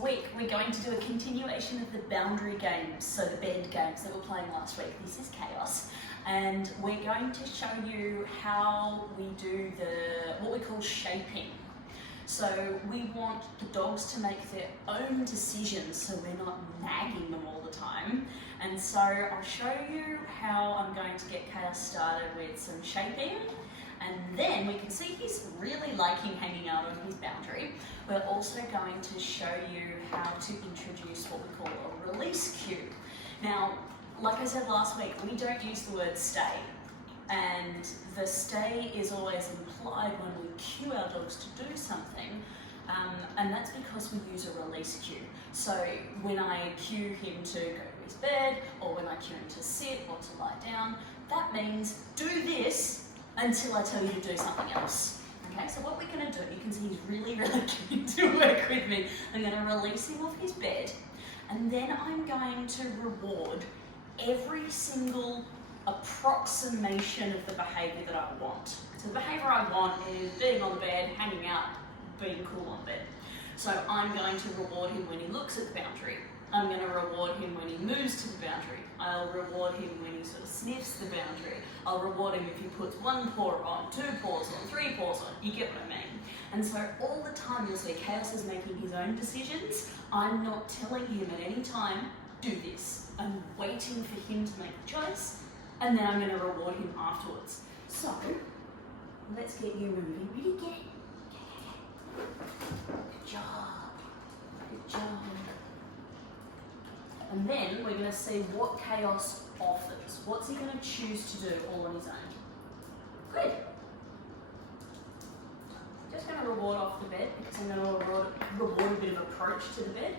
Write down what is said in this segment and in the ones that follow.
week we're going to do a continuation of the boundary games, so the bed games that we were playing last week. This is Chaos, and we're going to show you how we do what we call shaping. So we want the dogs to make their own decisions, so we're not nagging them all the time. And so I'll show you how I'm going to get Chaos started with some shaping, and then we can see he's really liking hanging out on his boundary. We're also going to show you how to introduce what we call a release cue. Now, like I said last week, we don't use the word stay, and the stay is always implied when we cue our dogs to do something, and that's because we use a release cue. So when I cue him to go to his bed, or when I cue him to sit or to lie down, that means do this until I tell you to do something else. Okay, so what we're going to do, you can see he's really keen to work with me. I'm going to release him off his bed, and then I'm going to reward every single approximation of the behaviour that I want. So the behaviour I want is being on the bed, hanging out, being cool on the bed. So I'm going to reward him when he looks at the boundary. I'm going to reward him when he moves to the boundary. I'll reward him when he sort of sniffs the boundary. I'll reward him if he puts one paw on, two paws on, three paws on. You get what I mean? And so all the time you'll see Chaos is making his own decisions. I'm not telling him at any time, do this. I'm waiting for him to make the choice, and then I'm going to reward him afterwards. So let's get you moving. Ready? Get it. Good job. Good job. And then we're going to see what Chaos offers. What's he going to choose to do all on his own? Good. Just going to reward off the bed, because I'm going to reward a bit of approach to the bed.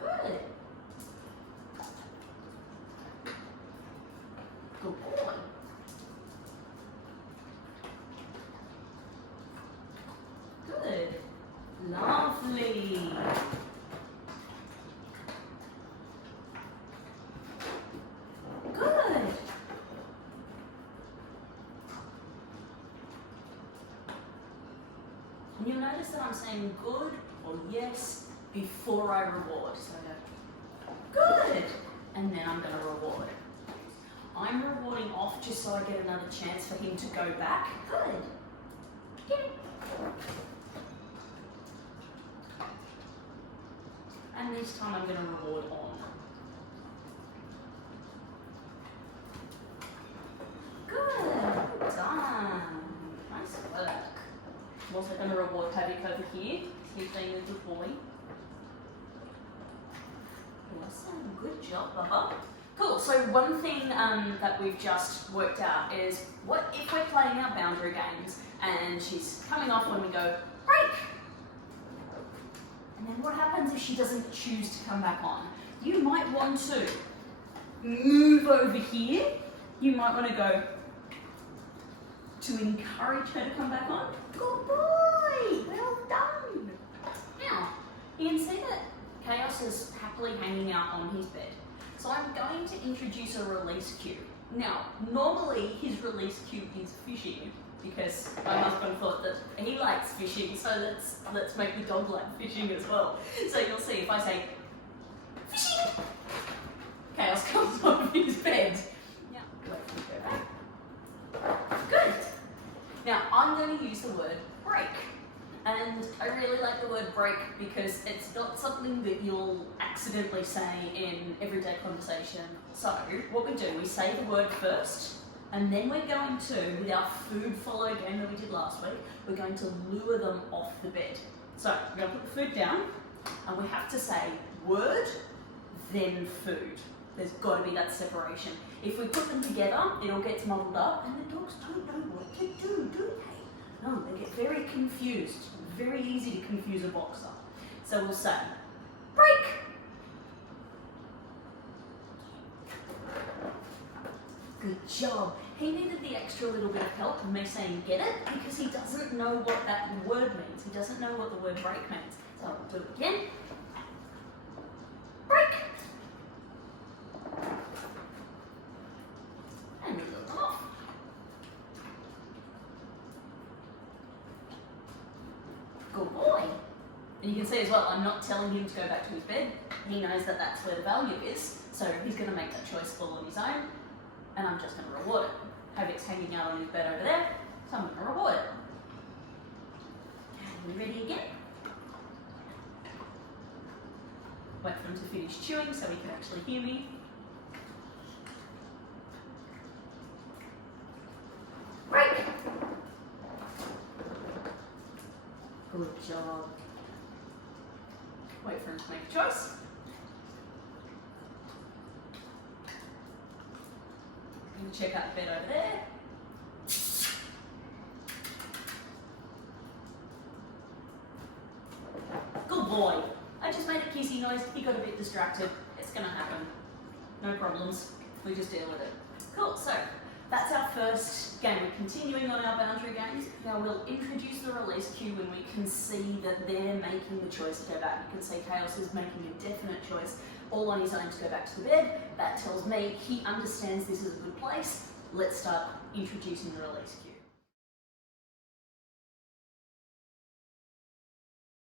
Good. Good boy. Good. Lovely. Good. And you'll notice that I'm saying good or yes before I reward. So I go, good. And then I'm going to reward. I'm rewarding off just so I get another chance for him to go back. Good. Get it. And this time I'm going to reward on. Good. Good done. Nice work. I'm also going to reward Pavik over here. He's being a good boy. Awesome. Good job, Bubba. Cool, so one thing that we've just worked out is, what if we're playing our boundary games and she's coming off when we go, break! And then what happens if she doesn't choose to come back on? You might want to move over here. You might want to go to encourage her to come back on. Good boy! Well done! Now, you can see that Chaos is happily hanging out on his bed. So I'm going to introduce a release cue. Now, normally his release cue is fishing, because my husband thought that he likes fishing, so let's make the dog like fishing as well. So you'll see if I say, fishing, Chaos comes off his bed. Now, go back. Good. Now, I'm going to use the word break. And I really like the word break because it's not something that you'll accidentally say in everyday conversation. So what we do, we say the word first, and then we're going to, with our food follow game that we did last week, we're going to lure them off the bed. So we're going to put the food down, and we have to say word, then food. There's got to be that separation. If we put them together, it all gets muddled up, and the dogs don't know what to do they? No, they get very confused. Very easy to confuse a boxer. So we'll say, break! Good job. He needed the extra little bit of help in me saying get it, because he doesn't know what that word means. He doesn't know what the word break means. So I'll do it again. Break! And we look off. Good boy. And you can see as well, I'm not telling him to go back to his bed. He knows that that's where the value is, so he's going to make that choice all on his own, and I'm just going to reward it. Havic's hanging out on his bed over there, so I'm going to reward it. And ready again. Wait for him to finish chewing so he can actually hear me. Great. Good job. Wait for him to make a choice. I'm going to check out the bed over there. Good boy. I just made a kissy noise. He got a bit distracted. It's going to happen. No problems. We just deal with it. Cool. So that's our first game. We're continuing on our boundary games. Now we'll introduce the release cue when we can see that they're making the choice to go back. You can see Chaos is making a definite choice all on his own to go back to the bed. That tells me he understands this is a good place. Let's start introducing the release cue.